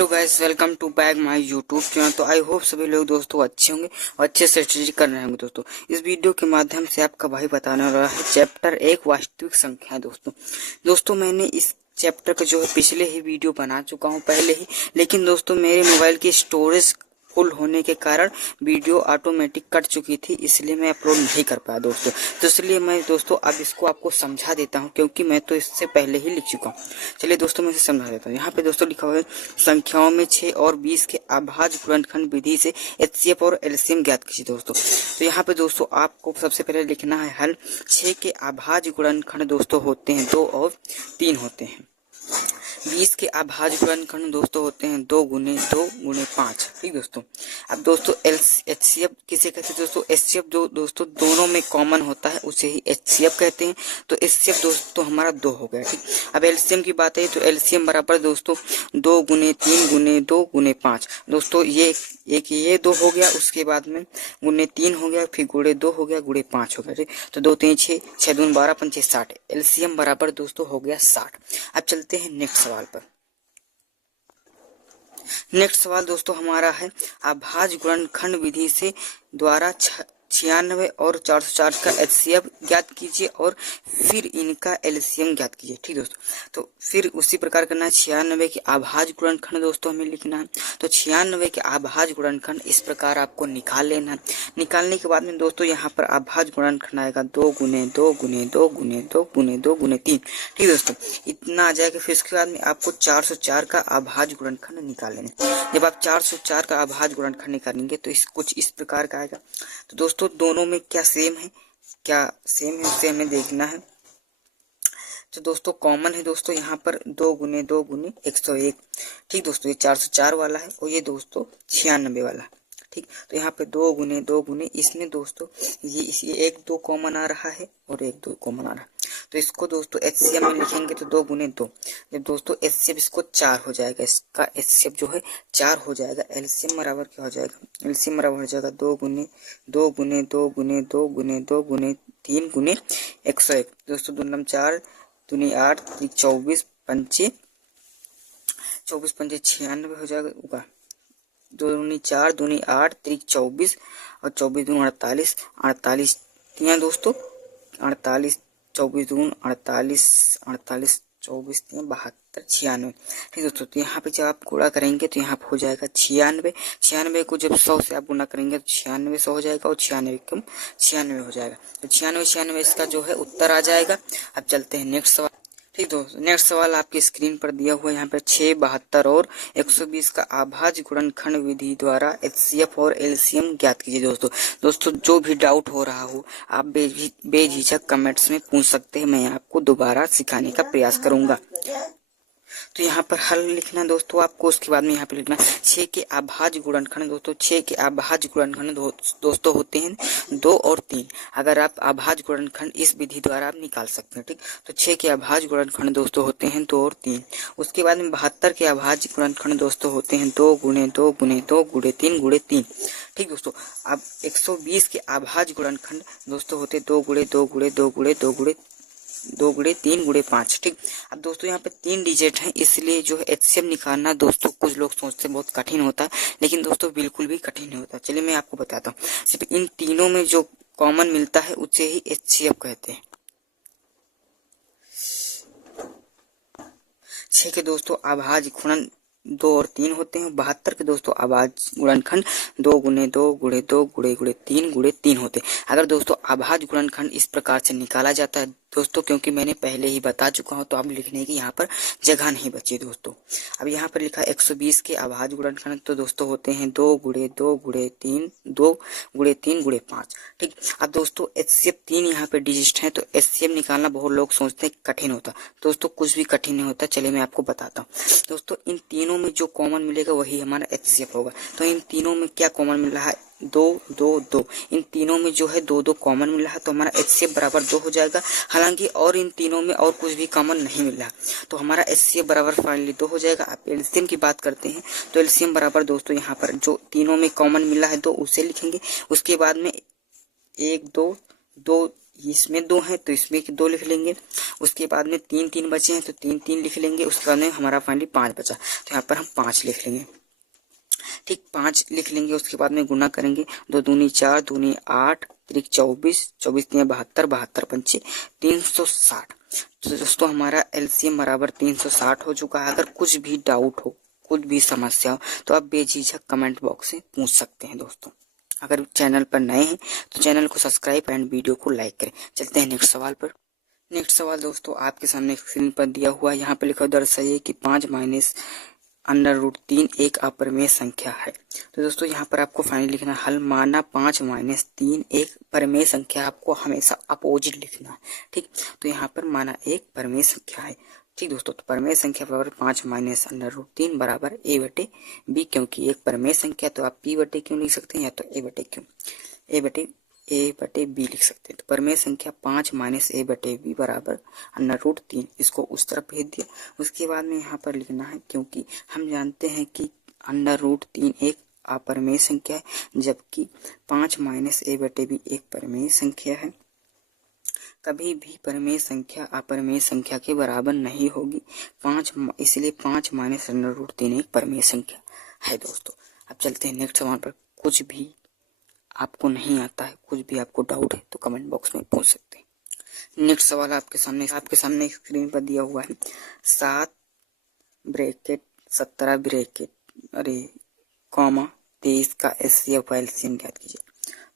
Hello guys, welcome to back my YouTube channel. तो I hope सभी लोग दोस्तों अच्छे होंगे और अच्छे से स्टडी कर रहे होंगे। दोस्तों इस वीडियो के माध्यम से आपका भाई बताने वाला है चैप्टर 1 वास्तविक संख्या। दोस्तों मैंने इस चैप्टर का जो है पिछले ही वीडियो बना चुका हूं पहले ही, लेकिन दोस्तों मेरे मोबाइल की स्टोरेज फुल होने के कारण वीडियो ऑटोमेटिक कट चुकी थी, इसलिए मैं अपलोड नहीं कर पाया दोस्तों। तो इसलिए मैं दोस्तों अब इसको आपको समझा देता हूं, क्योंकि मैं तो इससे पहले ही लिख चुका हूं। चलिए दोस्तों मैं इसे समझा देता हूं। यहाँ पे दोस्तों लिखा हुआ है संख्याओं में 6 और 20 के अभाज्य गुणनखंड विधि से एचसीएफ और एलसीएम ज्ञात कीजिए। दोस्तों तो यहाँ पे दोस्तों आपको सबसे पहले लिखना है हल। 6 के अभाज्य गुणनखंड दोस्तों होते हैं 2 और 3 होते हैं। 20 के अभाज्य गुणनखंड दोस्तों होते हैं 2 गुने 2 गुने 5। ठीक दोस्तों, अब दोस्तों एचसीएफ किसे कहते हैं दोस्तों? एचसीएफ जो दोस्तों दोनों में कॉमन होता है उसे ही एचसीएफ कहते हैं। तो एचसीएफ दोस्तों हमारा 2 हो गया। ठीक, अब एलसीएम की बात है तो एलसीएम बराबर दोस्तों 2 गुने 3 गुने 2 गुने 5। दोस्तों ये 2 हो गया, उसके बाद में गुने 3 हो गया, फिर गुणे 2 हो गया, गुणे 5 हो गया। ठीक, तो 2 3 6 6 दूनी 12 5 60। एलसीएम बराबर दोस्तों हो गया 60। अब चलते हैं नेक्स्ट सवाल पर। नेक्स्ट सवाल दोस्तों हमारा है अभाज्य गुणनखंड विधि से द्वारा 96 और 404 का एचसीएफ ज्ञात कीजिए और फिर इनका एलसीएम ज्ञात कीजिए। ठीक दोस्तों, तो फिर उसी प्रकार करना है। 96 के अभाज्य गुणनखंड दोस्तों हमें लिखना है। तो 96 के अभाज्य गुणनखंड इस प्रकार आपको निकाल लेना है। निकालने के बाद में दोस्तों यहाँ पर अभाज्य गुणनखंड आएगा 2 गुने 2 गुने 2 गुने 2 गुने 2 गुने 3। ठीक दोस्तों, इतना आ जाएगा। फिर इसके बाद में आपको 404 का अभाज्य गुणनखंड निकाल लेना। जब आप 404 का अभाज्य गुणनखंड निकालेंगे तो कुछ इस प्रकार का आएगा। तो दोस्तों दोनों में क्या सेम है उसे हमें देखना है। तो दोस्तों कॉमन है दोस्तों यहाँ पर 2 गुने 2 गुने 101। ठीक दोस्तों, ये 404 वाला है और ये दोस्तों 96 वाला है। ठीक, तो यहाँ पे 2 गुने 2 गुने, इसमें दोस्तों ये 1 2 कॉमन आ रहा है और 1 2 कॉमन आ रहा है। तो इसको दोस्तों एचसीएफ में लिखेंगे तो 2 गुने 2। जब दोस्तों एचसीएफ इसको 4 हो जाएगा, इसका एचसीएफ जो है 4 हो जाएगा। एलसीएम बराबर क्या हो जाएगा? एलसीएम बराबर हो जाएगा 2 गुने 2 गुने 2 गुने 2 गुने 2 गुने 3 गुने 101। दोस्तों 2 9 4 दूनी 8 24 पंचे 24 पंचे 96 हो जाएगा। 2 दूनी 4 दूनी 8 24 और 24 दूनी 48 48 दोस्तों 48 24 दूनी 48 48 24 72 96। ठीक दोस्तों, तो यहाँ पे जब आप गुणा करेंगे तो यहाँ पे हो जाएगा 96। 96 को जब 100 से आप गुणा करेंगे तो 96 100 हो जाएगा और 96 कम 96 हो जाएगा। तो 96 इसका जो है उत्तर आ जाएगा। अब चलते हैं नेक्स्ट सवाल। ठीक दोस्तों, नेक्स्ट सवाल आपकी स्क्रीन पर दिया हुआ है। यहाँ पे 6 72 और 120 का अभाज्य गुणनखंड विधि द्वारा एचसीएफ और एलसीएम ज्ञात कीजिए। दोस्तों जो भी डाउट हो रहा हो आप बेझिझक कमेंट्स में पूछ सकते हैं, मैं आपको दोबारा सिखाने का प्रयास करूंगा। तो यहाँ पर हल लिखना दोस्तों आपको, उसके बाद में यहाँ पे लिखना 6 के अभाज्य गुणनखंड। दोस्तों 6 के अभाज्य गुणनखंड दोस्तों होते हैं 2 और 3। अगर आप अभाज्य गुणनखंड इस विधि द्वारा आप निकाल सकते हैं। ठीक, तो 6 के अभाज्य गुणनखंड दोस्तों होते हैं 2 और 3। उसके बाद में 72 के अभाज्य गुणनखंड दोस्तों होते हैं 2 गुने 2 गुने 2 गुणे 3 गुणे 3। ठीक दोस्तों, अब 120 के अभाज्य गुणनखंड दोस्तों होते 2 गुणे 2 गुणे 2 गुणे 2 गुणे 2 गुणे 3 गुणे 5। ठीक, अब दोस्तों यहाँ पे 3 डिजिट है, इसलिए जो है एचसीएफ निकालना दोस्तों कुछ लोग सोचते हैं बहुत कठिन होता है, लेकिन दोस्तों बिल्कुल भी कठिन नहीं होता। चलिए मैं आपको बताता हूँ। सिर्फ इन तीनों में जो कॉमन मिलता है उसे ही एचसीएफ कहते हैं। 6 के दोस्तों अभाज्य गुणन 2 और 3 होते हैं। 72 के दोस्तों अभाज्य गुणनखंड 2 गुने 2 गुणे 2 गुणे गुणे 3 गुणे 3 होते हैं। अगर दोस्तों अभाज्य गुणनखंड इस प्रकार से निकाला जाता है दोस्तों, क्योंकि मैंने पहले ही बता चुका हूं तो अब लिखने की यहाँ पर जगह नहीं बची दोस्तों। अब यहाँ पर लिखा 120 के अभाज्य गुणनखंड तो दोस्तों होते हैं 2 गुणे 2 गुणे 3 2 गुणे 3 गुणे 5। ठीक, अब दोस्तों एचसीएफ 3 यहाँ पे डिजिट है, तो एचसीएफ निकालना बहुत लोग सोचते हैं कठिन होता। दोस्तों कुछ भी कठिन नहीं होता, चलिए मैं आपको बताता हूँ। दोस्तों इन तीनों में जो कॉमन मिलेगा वही हमारा एचसीएफ होगा। तो इन तीनों में क्या कॉमन मिल रहा है? 2 2 2। इन तीनों में जो है 2 2 कॉमन मिल रहा है, तो हमारा एचसीएफ बराबर 2 हो जाएगा। हालांकि और इन तीनों में और कुछ भी कॉमन नहीं मिल रहा, तो हमारा एचसीएफ बराबर फाइनली 2 हो जाएगा। आप एलसीएम की बात करते हैं तो एलसीएम बराबर दोस्तों यहाँ पर जो तीनों में कॉमन मिला है 2 उसे लिखेंगे। उसके बाद में 1 2 2 इसमें 2 है तो इसमें 2 लिख लेंगे। उसके बाद में 3 3 बचे हैं तो 3 3 लिख लेंगे। उसके बाद में हमारा फाइनली 5 बचा तो यहाँ पर हम 5 लिख लेंगे। ठीक 5 लिख लेंगे। उसके बाद में गुना करेंगे, 2 दूनी 4, दूनी 8, त्रिक 24, 24 तिया 72, 72 पंचे 360। तो दोस्तों हमारा एलसीएम बराबर 360 हो चुका है। अगर कुछ भी डाउट हो, कुछ भी समस्या हो तो आप बेझिझक कमेंट बॉक्स से पूछ सकते हैं दोस्तों। अगर चैनल पर नए हैं तो चैनल को सब्सक्राइब एंड वीडियो को लाइक करें। चलते हैं नेक्स्ट सवाल पर। नेक्स्ट सवाल दोस्तों आपके सामने स्क्रीन पर दिया हुआ है। यहाँ पर लिखा दर्शाइए कि 5 माइनस √3 एक अपरिमेय संख्या है। तो दोस्तों यहाँ पर आपको फाइनली लिखना हल माना 5 माइनस 3 एक परिमेय संख्या, आपको हमेशा अपोजिट लिखना है। ठीक, तो यहाँ पर माना एक परिमेय संख्या है। ठीक दोस्तों, तो परिमेय संख्या बराबर 5 माइनस √3 बराबर a/b, क्योंकि एक परिमेय संख्या तो आप p/q क्यों लिख सकते हैं, या तो a/b लिख सकते हैं। तो परिमेय संख्या 5 माइनस a/b बराबर √3, इसको उस तरफ भेज दिया। उसके बाद में यहाँ पर लिखना है, क्योंकि हम जानते हैं कि √3 एक अपरिमेय संख्या है, जबकि 5 माइनस a/b एक परिमेय संख्या है। कभी भी परिमेय संख्या अपरिमेय संख्या के बराबर नहीं होगी। इसलिए 5 माइनस √3 एक परिमेय संख्या है दोस्तों। अब चलते हैं नेक्स्ट सवाल पर। कुछ भी आपको नहीं आता है, कुछ भी आपको डाउट है तो कमेंट बॉक्स में पूछ सकते हैं। नेक्स्ट सवाल आपके सामने स्क्रीन पर दिया हुआ है। 7 ब्रैकेट 17 ब्रैकेट 23 का एचसीएफ एलसीएम ज्ञात कीजिए।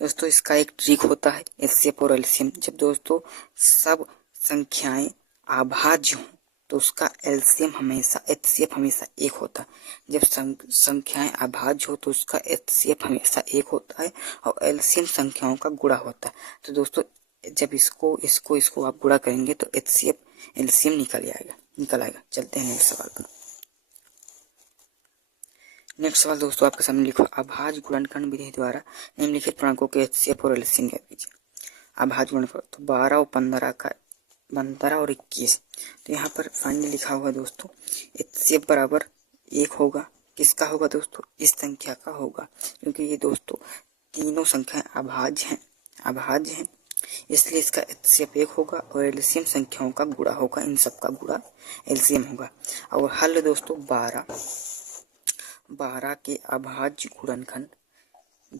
दोस्तों इसका एक ट्रिक होता है एचसीएफ और एलसीएम। जब दोस्तों सब संख्याएं अभाज्य हों तो उसका एलसीएम हमेशा एचसीएफ हमेशा 1 होता है। जब संख्याएं अभाज्य हो तो उसका एचसीएफ हमेशा 1 होता है और एलसीएम संख्याओं का गुणा होता है। तो दोस्तों जब इसको आप गुणा करेंगे तो एचसीएफ एलसीएम निकल आएगा। चलते हैं नेक्स्ट सवाल पर। नेक्स्ट सवाल दोस्तों आपके सामने लिखो, अभाज्य गुणनखंड विधि द्वारा निम्नलिखित पूर्णांकों के एचसीएफ और एलसीएम ज्ञात कीजिए। अभाज्य गुणनखंड तो 12 और 15 और 21। तो यहाँ पर फाइनली लिखा हुआ दोस्तों एचसीएफ बराबर 1 होगा। किसका होगा दोस्तों, इस संख्या का होगा, क्योंकि ये दोस्तों तीनों संख्याएं अभाज्य हैं, इसलिए इसका एचसीएफ 1 होगा और एलसीएम संख्याओं का गुणा होगा। इन सब का गुणा एलसीएम होगा। और हल दोस्तों 12 के अभाज्य गुणनखंड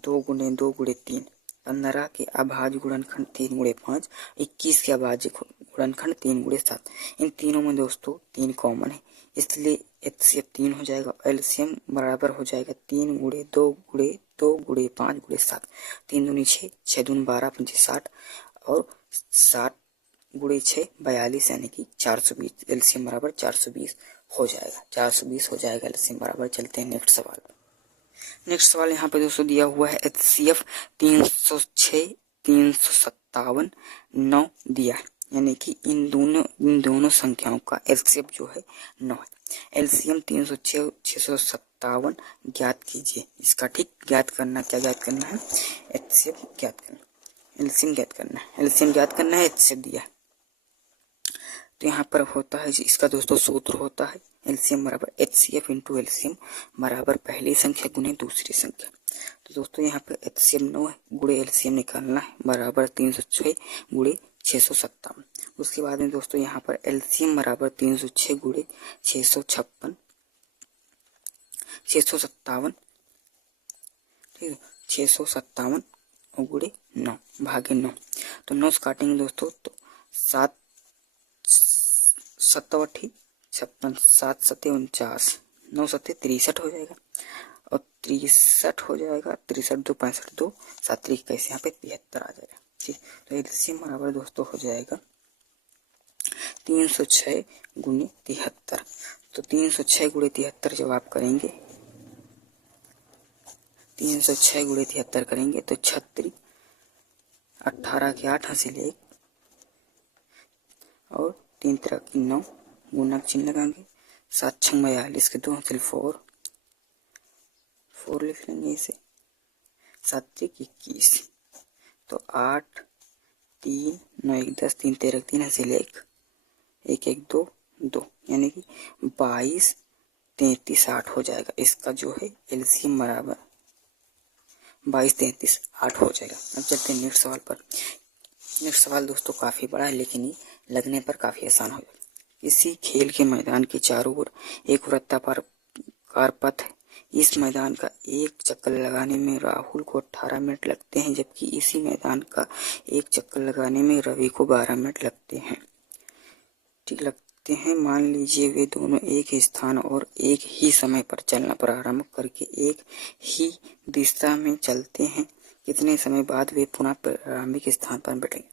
2 गुणे 2 गुणे 3, 15 के अभाज्य गुणनखंड 3 गुणे 5, 21 के अभाज्य गुणनखंड 3 गुणे 7। इन तीनों में दोस्तों 3 कॉमन है, इसलिए एचसीएफ 3 हो जाएगा। एलसीएम बराबर हो जाएगा 3 गुणे 2 गुणे 2 गुणे 5 गुणे 7। 3 दूनी 6, 6 दूनी 12 पंचे 60 और 60 गुणे 6 42, यानी कि 420। एलसीएम बराबर 420 हो जाएगा एलसीएम बराबर। चलते हैं नेक्स्ट सवाल। यहाँ पे दोस्तों दिया हुआ है एचसीएफ 306 357 9 दिया है, यानी कि इन दोनों संख्याओं का एचसीएफ जो है 9 है। एलसीएम 306 657 ज्ञात कीजिए। इसका ठीक ज्ञात करना है, एचसीएफ ज्ञात करना, एलसीएम ज्ञात करना है, एचसीएफ दिया है। तो यहाँ पर होता है इसका दोस्तों सूत्र होता है एलसीएम बराबर एचसीएफ इंटू एलसीएम बराबर पहली संख्या गुने दूसरी संख्या। तो दोस्तों यहाँ पे एचसीएम 9 है, गुणे एलसीएम निकालना है बराबर 306 गुणे 657। उसके बाद में दोस्तों यहाँ पर एलसीएम बराबर 306 गुणे 657, ठीक है, 657 और गुणे 9 भागे 9। तो 9 से काटेंगे दोस्तों तो 7 57 56, 7 7 49, 9 7 63 हो जाएगा और 63 हो जाएगा। 63 2 65 2 7 21, यहाँ पे 73 आ जाएगा। ठीक, तो एलसीएम बराबर दोस्तों हो जाएगा 306 गुणे 73। तो 306 गुणे 73 जब आप करेंगे 306 गुणे 73 करेंगे तो 36 18 के 8 हासिल 1 और 3 3 की 9 गुणक चिन्ह लगाएंगे। 7 6 42 के 2 हासिल 4 लिख लेंगे इसे। 7 3 21 तो 8 3 9 1 10 3 13 3 हासिल 1 1 1 2 2, यानी कि 22 33 8 हो जाएगा। इसका जो है एलसीएम बराबर 22 33 8 हो जाएगा। अब चलते हैं नेक्स्ट सवाल पर। नेक्स्ट सवाल दोस्तों काफ़ी बड़ा है, लेकिन ये लगने पर काफ़ी आसान हो। इसी खेल के मैदान के चारों ओर एक वृत्ताकार पथ है। इस मैदान का एक चक्कर लगाने में राहुल को 18 मिनट लगते हैं, जबकि इसी मैदान का एक चक्कर लगाने में रवि को 12 मिनट लगते हैं। ठीक लगते हैं। मान लीजिए वे दोनों एक ही स्थान और एक ही समय पर चलना प्रारंभ करके एक ही दिशा में चलते हैं। कितने समय बाद वे पुनः प्रारंभिक स्थान पर बैठेंगे।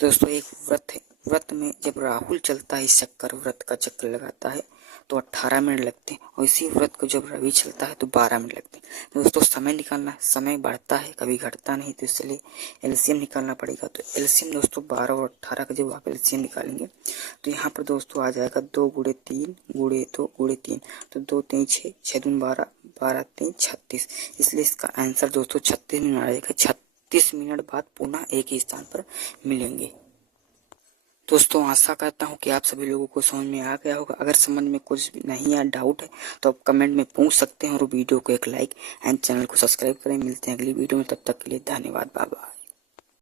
दोस्तों एक वृत्त है, वृत्त में जब राहुल चलता है, इस चक्कर वृत्त का चक्कर लगाता है तो 18 मिनट लगते हैं, और इसी वृत्त को जब रवि चलता है तो 12 मिनट लगते हैं। दोस्तों समय निकालना, समय बढ़ता है कभी घटता नहीं, तो इसलिए एलसीएम निकालना पड़ेगा। तो एलसीएम दोस्तों 12 और 18 का जब आप एलसीएम निकालेंगे तो यहाँ पर दोस्तों आ जाएगा 2 × 3 × 2 × 3, तो 2 3 6, 6 दूनी 12, 12 3 36, इसलिए इसका आंसर दोस्तों 36 मिनट आएगा। 36 मिनट बाद पुनः एक ही स्थान पर मिलेंगे। दोस्तों आशा करता हूँ कि आप सभी लोगों को समझ में आ गया होगा। अगर समझ में कुछ नहीं या डाउट है तो आप कमेंट में पूछ सकते हैं, और वीडियो को एक लाइक एंड चैनल को सब्सक्राइब करें। मिलते हैं अगली वीडियो में, तब तक के लिए धन्यवाद, बाय बाय।